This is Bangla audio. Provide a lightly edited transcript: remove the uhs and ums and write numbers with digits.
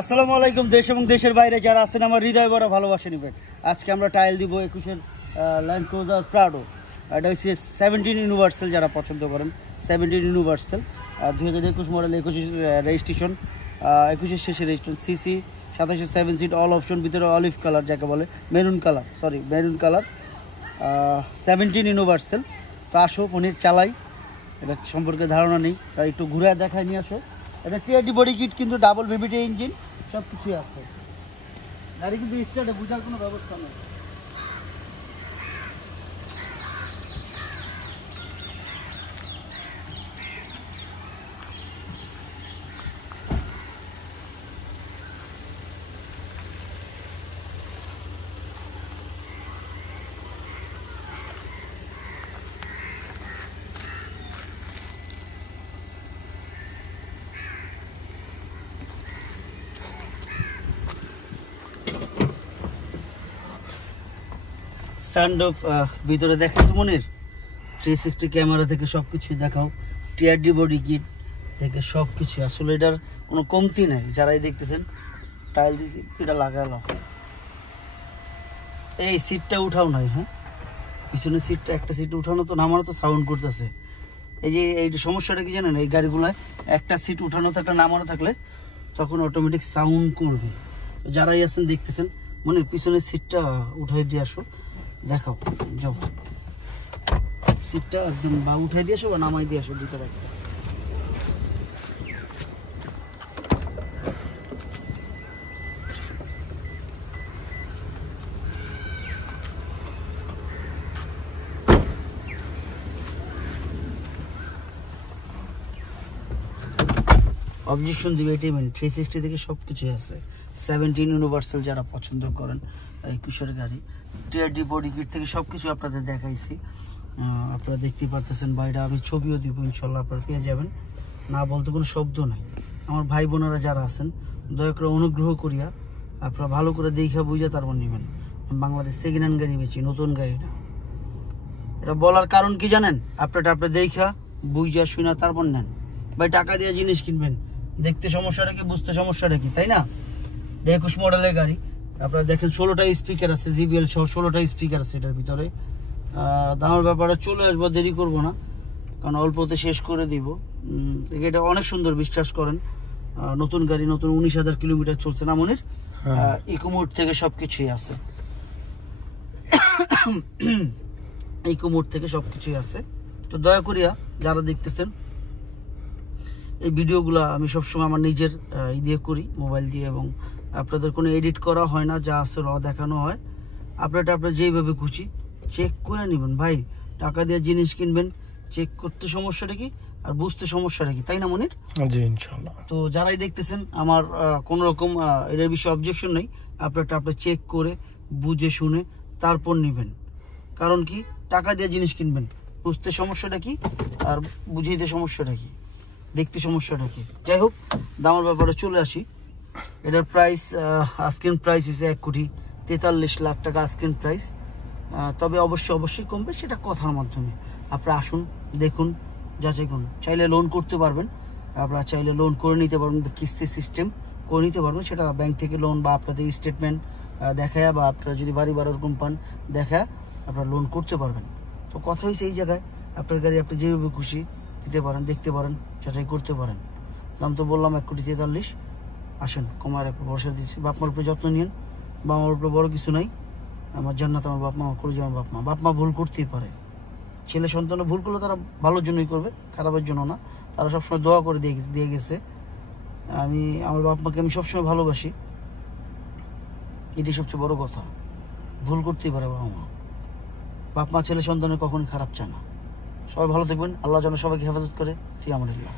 আসসালামু আলাইকুম। দেশ এবং দেশের বাইরে যারা আছেন আমার হৃদয় বড় ভালোবাসা নেবেন। আজকে আমরা টাইল দিব 21-এর ল্যান্ড ক্রুজার প্রাডো। এটা হচ্ছে 17 ইউনিভার্সাল, যারা পছন্দ করেন 17 ইউনিভার্সাল 2021 মডেল, 21 রেজিস্ট্রেশন, 21-এর শেষে registration, CC 27 7 seat, all option, ভিতরে অলিভ কালার যাকে বলে, মেরুন কালার 17 ইউনিভার্সাল। তো আসো মনির চালাই, এটা সম্পর্কে ধারণা নেই, একটু ঘুরে দেখায় নিয়ে আসো। এটা টিআরডি বডি কিট, কিন্তু ডাবল ভিভিটি ইঞ্জিন, সব কিছুই আছে। গাড়ি কিন্তু স্টার্টে বোঝার কোনো ব্যবস্থা নেই। সানরুফ ভিতরে দেখাচ্ছে মনির, 360 ক্যামেরা থেকে সব কিছুই দেখাও, টিআরডি বডি কিট থেকে সব কিছু। আসলে এটার কোনো কমতি নেই। যারাই দেখতেছেন টাইল দিয়েছি, এটা লাগালো। এই সিটটা উঠাও নাই, হ্যাঁ পিছনের সিটটা, একটা সিট উঠানো তো নামানো তো সাউন্ড করতেছে। এই যে এই সমস্যাটা কি জানেন, এই গাড়িগুলায় একটা সিট উঠানো থাকলে নামানো থাকলে তখন অটোমেটিক সাউন্ড করবে। যারাই আছেন দেখতেছেন, মনির পিছনের সিটটা উঠাই দিয়ে আসো, দেখাও যাও সিটটা একদম, বা উঠাই দিয়ে আসো বা নামাই দিয়ে আসো, দুটো একটা। অবজেকশন দিবে এটাই মেন, 360 থেকে সব কিছুই আছে। 17 ইউনিভার্সাল যারা পছন্দ করেন, 21-এর গাড়ি, টিআরডি বডি কিট থেকে সব কিছু আপনাদের দেখাইছি। আপনারা দেখতেই পারতেছেন বাইরে, আমি ছবিও দিব ইনশাল্লাহ, আপনারা পেয়ে যাবেন। না বলতে কোনো শব্দ নাই। আমার ভাই বোনেরা যারা আছেন দয়া করে অনুগ্রহ করিয়া আপনারা ভালো করে দেখা বুঝে তারপর নেবেন। বাংলাদেশ সেকেন্ড হ্যান্ড গাড়ি বেচি, নতুন গাড়ি না। এটা বলার কারণ কি জানেন, আপনারা দেখা বুঝা শুনা তারপর নেন। ভাই টাকা দিয়ে জিনিস কিনবেন, দেখতে সমস্যাটা কি, বুঝতে সমস্যাটা কি, তাই না? 21 মডেলের গাড়ি, আপনারা দেখেন 16টা স্পিকার আছে, জিবিএল সহ 16টা স্পিকার আছে এটার ভিতরে। দামের ব্যাপারে চলে আসবো, দেরি করব না, কারণ অল্পতে শেষ করে দিব। এটা অনেক সুন্দর, বিশ্বাস করেন। নতুন গাড়ি, নতুন 19,000 কিলোমিটার চলছে না মনির? ইকোমোড থেকে সব কিছুই আছে, ইকোমোড থেকে সব কিছুই আছে। তো দয়া করিয়া যারা দেখতেছেন এই ভিডিওগুলো, আমি সবসময় আমার নিজের দিয়ে করি, মোবাইল দিয়ে, এবং আপনাদের কোনো এডিট করা হয় না, যা আছে র দেখানো হয়। আপনারা যেইভাবে খুশি চেক করে নেবেন। ভাই টাকা দিয়ে জিনিস কিনবেন, চেক করতে সমস্যাটা কি আর বুঝতে সমস্যাটা কি, তাই না মনির? জি ইনশাআল্লাহ। তো যারাই দেখতেছেন আমার কোনো রকম এটার বিষয়ে অবজেকশন নেই। আপনারা চেক করে বুঝে শুনে তারপর নেবেন। কারণ কি, টাকা দিয়ে জিনিস কিনবেন, বুঝতে সমস্যাটা কি আর বুঝাইতে সমস্যাটা কি, দেখতে সমস্যাটা কি। যাই হোক, দামের ব্যাপারে চলে আসি। এটার প্রাইস, আস্কিং প্রাইস হচ্ছে 1,43,00,000 টাকা আস্কিং প্রাইস। তবে অবশ্যই কমবে, সেটা কথার মাধ্যমে। আপনারা আসুন, দেখুন, যাচাই করুন। চাইলে লোন করতে পারবেন, আপনারা চাইলে লোন করে নিতে পারবেন, কিস্তি সিস্টেম করে নিতে পারবেন। সেটা ব্যাংক থেকে লোন, বা আপনাদের স্টেটমেন্ট দেখায়, বা আপনারা যদি বাড়ি ভাড়া ওরকম পান দেখায় আপনারা লোন করতে পারবেন। তো কথা হয়েছে এই জায়গায়, আপনার গাড়ি আপনি যেভাবে খুশি দিতে পারেন, দেখতে পারেন, যাচাই করতে পারেন। দাম তো বললাম 1,43,00,000। আসেন, কমার একটু ভরসা দিচ্ছি। বাপ মার উপরে যত্ন নিন, বাপ মার উপরে বড় কিছু নাই। আমার জান্নাত আমার বাপ মা, করে যাওয়ার বাপ মা ভুল করতেই পারে। ছেলে সন্তানরা ভুল করলে তারা ভালোর জন্যই করবে, খারাপের জন্য না। তারা সবসময় দোয়া করে দিয়ে গেছে। আমার বাপ মাকে আমি সবসময় ভালোবাসি, এটাই সবচেয়ে বড় কথা। ভুল করতেই পারে বাপ মা ছেলে সন্তানের কখনই খারাপ চায় না। সবাই ভালো থাকবেন, আল্লাহ যেন সবাইকে হেফাজত করে। ফি আমানিল্লাহ।